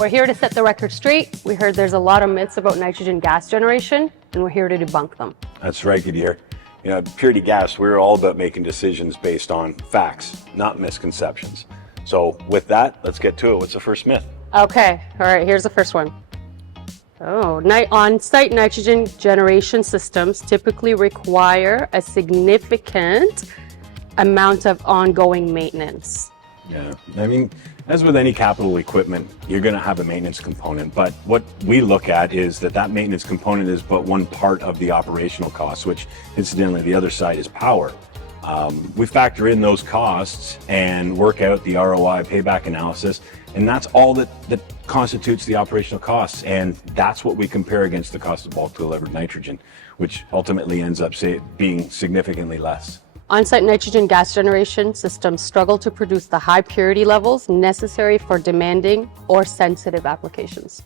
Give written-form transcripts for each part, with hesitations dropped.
We're here to set the record straight. We heard there's a lot of myths about nitrogen gas generation, and we're here to debunk them. That's right, Ghadeir. You know, at Purity Gas, we're all about making decisions based on facts, not misconceptions. So with that, let's get to it. What's the first myth? Okay, all right, here's the first one. On-site nitrogen generation systems typically require a significant amount of ongoing maintenance. Yeah, I mean, as with any capital equipment, you're going to have a maintenance component, but what we look at is that maintenance component is but one part of the operational costs, which incidentally, the other side is power. We factor in those costs and work out the ROI payback analysis, and that's all that constitutes the operational costs, and that's what we compare against the cost of bulk delivered nitrogen, which ultimately ends up being significantly less. On-site nitrogen gas generation systems struggle to produce the high purity levels necessary for demanding or sensitive applications.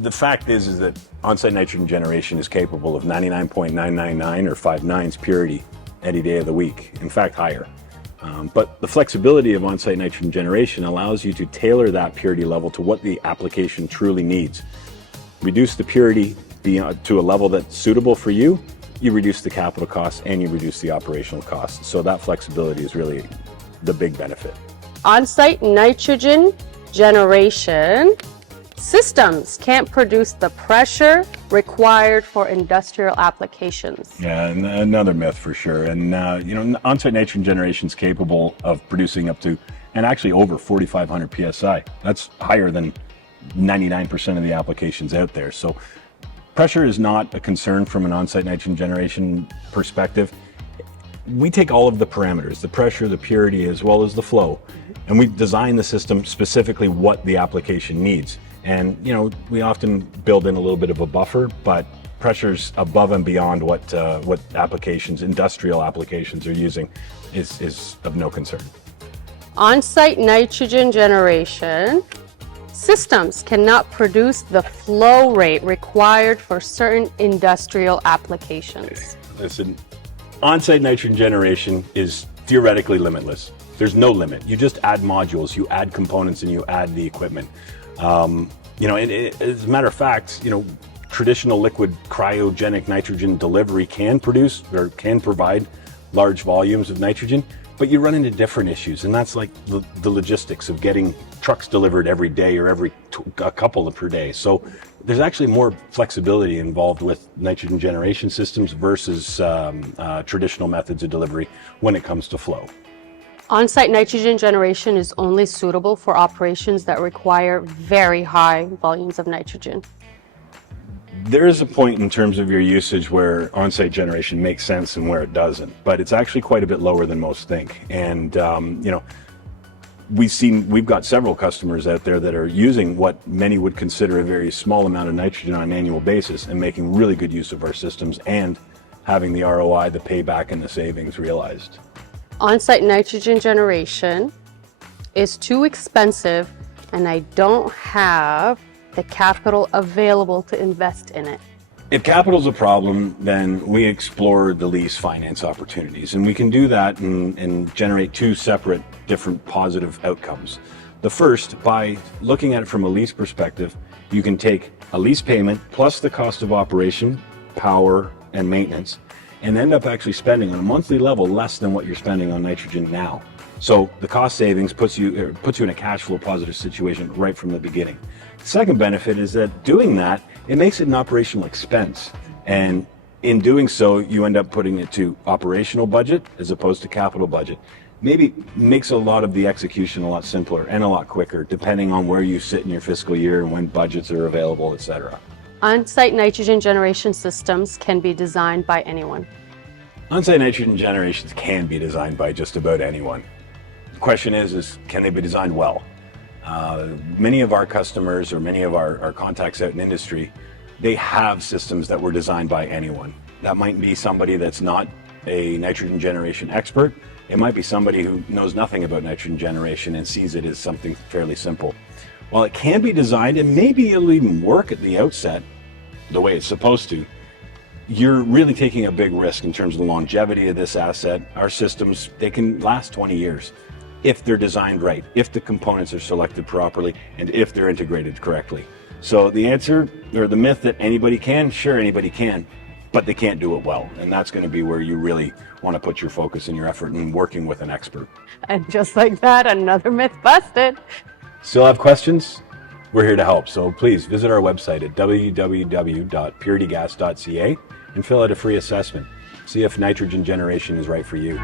The fact is that on-site nitrogen generation is capable of 99.999 or 5/9 purity any day of the week, in fact higher. But the flexibility of on-site nitrogen generation allows you to tailor that purity level to what the application truly needs. Reduce the purity to a level that's suitable for you, you reduce the capital costs and you reduce the operational costs. So that flexibility is really the big benefit. On-site nitrogen generation systems can't produce the pressure required for industrial applications. Yeah, another myth for sure. And on-site nitrogen generation is capable of producing up to, and actually over 4,500 PSI. That's higher than 99% of the applications out there. So pressure is not a concern from an on-site nitrogen generation perspective. We take all of the parameters, the pressure, the purity, as well as the flow, and we design the system specifically what the application needs. And we often build in a little bit of a buffer, but pressure's above and beyond what applications, industrial applications, are using is of no concern. On-site nitrogen generation systems cannot produce the flow rate required for certain industrial applications. Listen, on-site nitrogen generation is theoretically limitless. There's no limit. You just add modules, you add components, and you add the equipment. As a matter of fact, traditional liquid cryogenic nitrogen delivery can produce or can provide large volumes of nitrogen, but you run into different issues, and that's like the logistics of getting trucks delivered every day or a couple per day. So there's actually more flexibility involved with nitrogen generation systems versus traditional methods of delivery when it comes to flow. On-site nitrogen generation is only suitable for operations that require very high volumes of nitrogen. There is a point in terms of your usage where on-site generation makes sense and where it doesn't, but it's actually quite a bit lower than most think. And we've got several customers out there that are using what many would consider a very small amount of nitrogen on an annual basis and making really good use of our systems and having the ROI, the payback, and the savings realized. On-site nitrogen generation is too expensive, and I don't have the capital available to invest in it. If capital's a problem, then we explore the lease finance opportunities, and we can do that and generate two separate different positive outcomes. The first, by looking at it from a lease perspective, you can take a lease payment plus the cost of operation, power, and maintenance, and end up actually spending on a monthly level less than what you're spending on nitrogen now. So the cost savings puts you in a cash flow positive situation right from the beginning. The second benefit is that doing that, it makes it an operational expense. And in doing so, you end up putting it to operational budget as opposed to capital budget. Maybe makes a lot of the execution a lot simpler and a lot quicker, depending on where you sit in your fiscal year and when budgets are available, etc. On-site nitrogen generation systems can be designed by anyone. On-site nitrogen generations can be designed by just about anyone. The question is can they be designed well? Many of our customers or many of our contacts out in industry, they have systems that were designed by anyone. That might be somebody that's not a nitrogen generation expert. It might be somebody who knows nothing about nitrogen generation and sees it as something fairly simple. While it can be designed and maybe it'll even work at the outset the way it's supposed to, you're really taking a big risk in terms of the longevity of this asset. Our systems, they can last 20 years. if they're designed right, if the components are selected properly, and if they're integrated correctly. So the answer, or the myth that anybody can, sure, anybody can, but they can't do it well. And that's going to be where you really want to put your focus and your effort in working with an expert. And just like that, another myth busted. Still have questions? We're here to help. So please visit our website at www.puritygas.ca and fill out a free assessment. See if nitrogen generation is right for you.